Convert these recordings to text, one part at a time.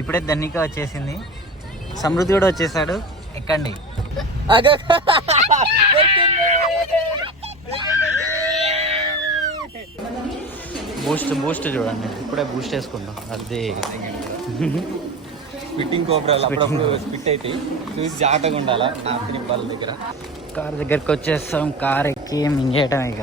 ఇప్పుడే ధనిక వచ్చేసింది, సమృద్ధి కూడా వచ్చేసాడు. ఎక్కండి. బూస్ట్ చూడండి, ఇప్పుడే బూస్ట్ వేసుకుందాం. అదే స్పిట్టింగ్ కోబ్రాలు అప్పుడప్పుడు స్పిట్ అవుతాయి, చూసి జాగ్రత్తగా ఉండాలా. నా వాళ్ళ దగ్గర కార్ దగ్గరికి వచ్చేస్తాం. కార్ ఎక్కి మింగేయటం ఇక.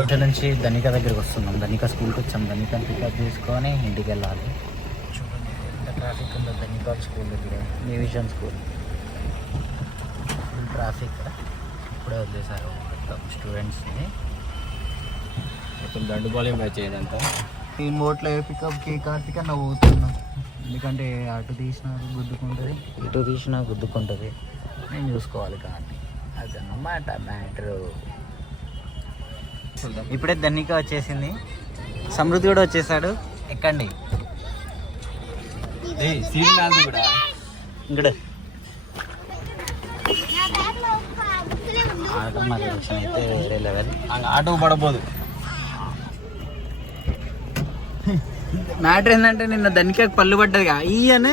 ఇంటి నుంచి ధనిక దగ్గరికి వస్తున్నాం. ధనిక స్కూల్కి వచ్చాం. ధనికని పికప్ చేసుకొని ఇంటికి వెళ్ళాలి. చూడండి ఎంత ట్రాఫిక్ ఉందో ధనిక స్కూల్ దగ్గర, new vision school. Full traffic. ఇప్పుడే వదిలేశారు మొత్తం స్టూడెంట్స్ని. మొత్తం దండుపాలెం బ్యాచ్ అయ్యేదంతా. ఈ మోట్లో పికప్కి కార్తీక నవ్వుతున్నాం, ఎందుకంటే అటు తీసినా గుద్దుకుంటుంది, ఇటు తీసినా గుద్దుకుంటుంది. నేను చూసుకోవాలి కానీ అదన్నమాట మ్యాటరు. ఇప్పుడే ధనిక వచ్చేసింది, సమృద్ధి కూడా వచ్చేసాడు. ఎక్కండి. ఇక్కడ ఆటో మా సెక్షన్ అయితే వేరే లెవెల్. ఆటో పడబోదు. మ్యాటర్ ఏంటంటే నిన్న ధనిక పళ్ళు పడ్డదిగా, ఈ అని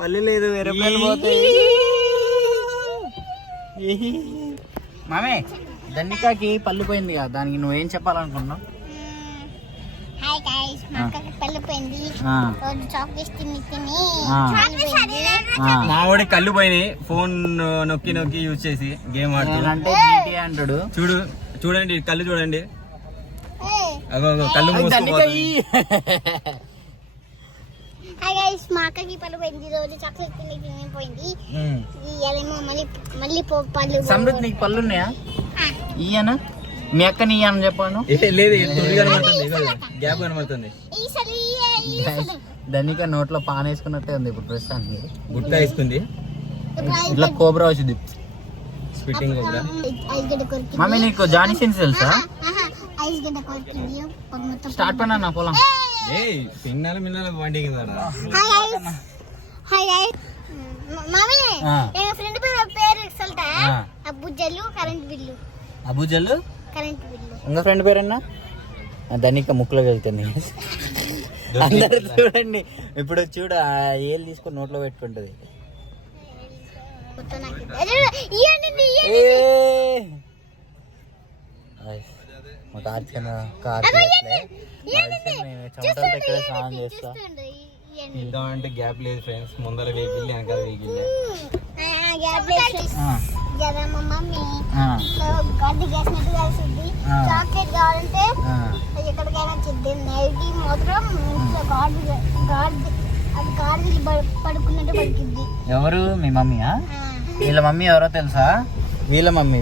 పళ్ళు లేదు, వేరే పళ్ళు పోతాయి. మామే ధనికకి పళ్ళు పోయింది కదా, దానికి నువ్వేం చెప్పాలనుకున్నావు? మా వాడి కళ్ళు పోయినాయి, ఫోన్ నొక్కి నొక్కి యూజ్ చేసి గేమ్ ఆడుతుంటే అంటాడు. చూడండి కళ్ళు చూడండి, కళ్ళు మూసుకుపోతుంది. మా అక్కకి పళ్ళు పోయింది, రోజు చాక్లెట్ తినిపోయింది. మళ్ళీ పళ్ళు. సమృద్ధి నీకు పళ్ళు ఉన్నాయా? ఈయన మీ అక్కని ఇయ్యని చెప్పాను. లేదు, గ్యాప్ కనబడుతుంది. ధనిక నోట్లో పాన్ వేసుకున్నట్టే ఉంది ఇప్పుడు ప్రస్తుతానికి. గుట్ట వేసుకుంది, ఇట్లా కోబ్రా వచ్చింది. మమ్మీ నీకు జానీ సిన్స్ తెలుసా? స్టార్ట్ పన్నా పోలాం. పిన్నాల మిన్నాల బండి అబుజల్లు. ఇంకా ఫ్రెండ్ పేరన్నా ధనిక ముక్కులో వెళ్తుంది. అందరు చూడండి, ఇప్పుడు చూడ ఏళ్ళు తీసుకొని నోట్లో పెట్టుకుంటది. మా కార్తీక స్నానం చేస్తా. ఇద్దామంటే గ్యాప్ లేదు ఫ్రెండ్స్, ముందర వెహికల్ వెనకాల వెహికల్. చాక్లెట్ కావాలంటే ఎక్కడికైనా వచ్చింది. నైటీ మాత్రం పడుకున్నట్టు పడుకుంది. ఎవరు మీ మమ్మీయా? వీళ్ళ మమ్మీ ఎవరో తెలుసా? వీళ్ళ మమ్మీ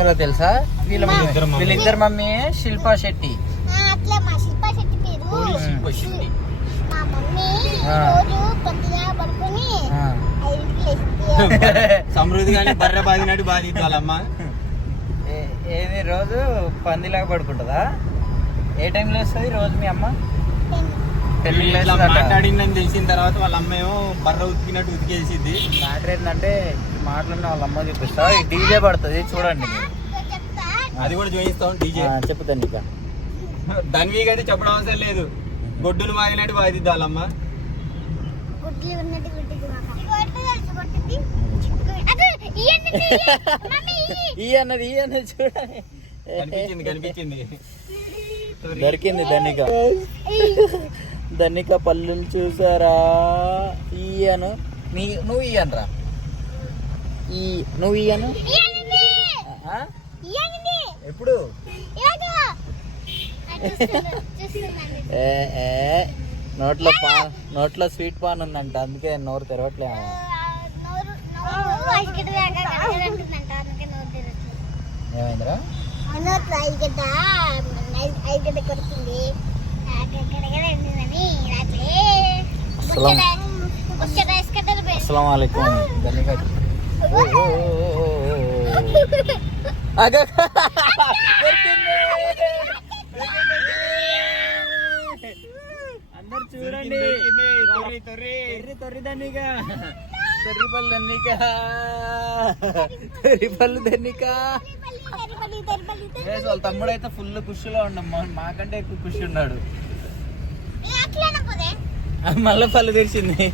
ఎవరో తెలుసా? వీళ్ళిద్దరు మమ్మీ శిల్పా శెట్టి. అట్లా మా శిల్పా శెట్టి పేరు. మా మమ్మీ రోజు పొద్దున పడుకొని సమృద్ధి కానీ బర్రె బాదినట్టు బాధిద్దాలమ్మ. ఏది రోజు పందిలాగా పడుకుంటుందా? ఏ టైంలో వస్తుంది రోజు మీ అమ్మ? మాట్లాడిందని తెలిసిన తర్వాత వాళ్ళ అమ్మ ఏమో బర్ర ఉతికినట్టు ఉతికేసిద్ది. మ్యాటర్ ఏంటంటే మాటలున్న వాళ్ళ అమ్మ చూపిస్తా. డీజే పడుతుంది చూడండి, అది కూడా చూపిస్తాం. డీజే చెప్తాను ఇక. ధన్వీకి అయితే చెప్పడం అవసరం లేదు, గొడ్డులు మాగినట్టు బాధిద్ది వాళ్ళమ్మ. ఈ అన్నది చూడండి, కనిపించింది. దొరికింది ధనిక. ధనిక పళ్ళులు చూసారా? ఈయను నువ్వు ఇయ్యనరా, నువ్వు ఇయ్యను ఎప్పుడు? నోట్లో స్వీట్ పాన్ ఉందంట, అందుకే నోరు తెరవట్లేము. ఏమైందిరా? అస్సలాము అలైకుం. అందరు చూడండి, తొర్రి ధనిక తెర్రిపల్లి దన్నిక తెర్రిపల్లి దన్నిక వాళ్ళ తమ్ముడు అయితే ఫుల్ ఖుషిలో ఉండమ్మా, మాకంటే ఎక్కువ ఖుషి ఉన్నాడు. మళ్ళీ పళ్ళు తెరిచింది.